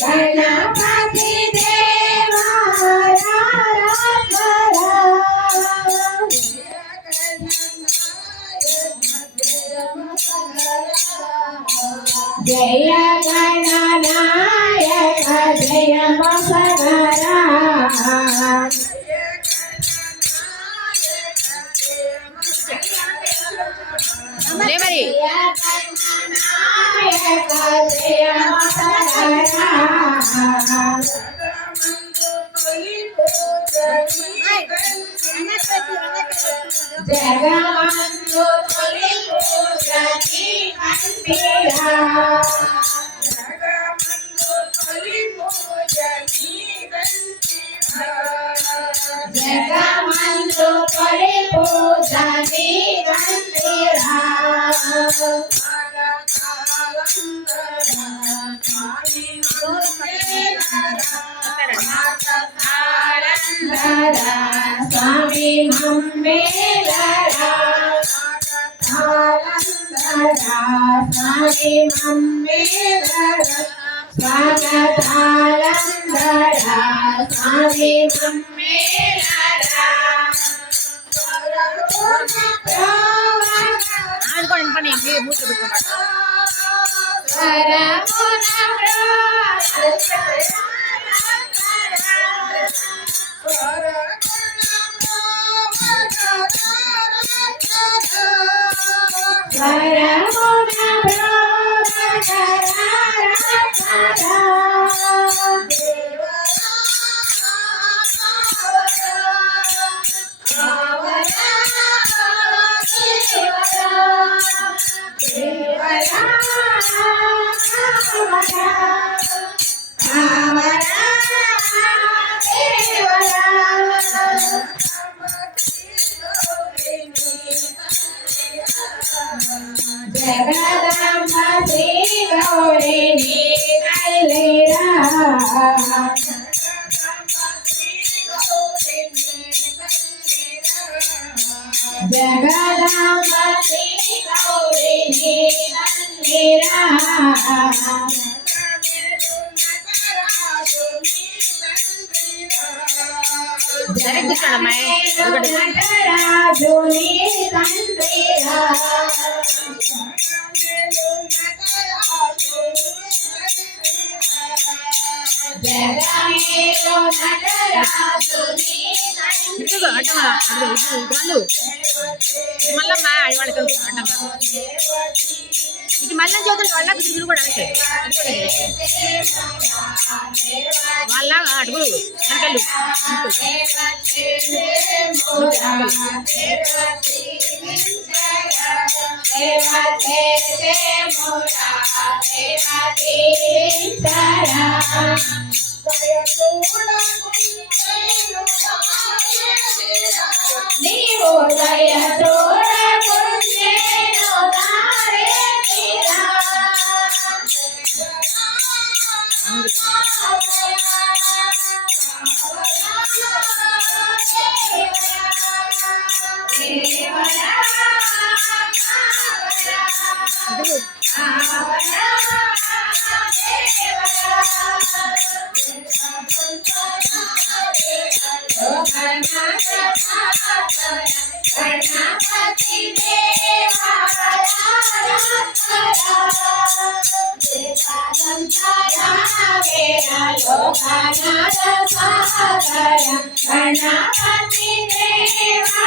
गणपति देवा जय गणनायक जय मसगरा మరి జగమందు తొలి పూజని కంటిరా జగమందు తొలి పూజని కంటిరా స్వామి మమ్మేలరా స్వామి మమ్మేలరా స్వాగతాలందరా స్వామి మమ్మేలరా అనుకోండి పని మూర్తి పెట్టుకోమాట జగదంబ శ్రీ గౌరిని తల్లిరా జగదంబ శ్రీ గౌరిని తల్లిరా సరే కూర్చోండి రాజుని తండ్రిరా జగమేలో నటరాజుని మళ్ళమ్మా వాళ్ళకి ఇటు మళ్ళీ చదువులు వాళ్ళకి తిరుగులు కూడా అంటే వాళ్ళ అడుగులు వెనకలు నీవు దయ చూడకుంటేను దారే తీరా గణపతి దేవా గణపతి దేవా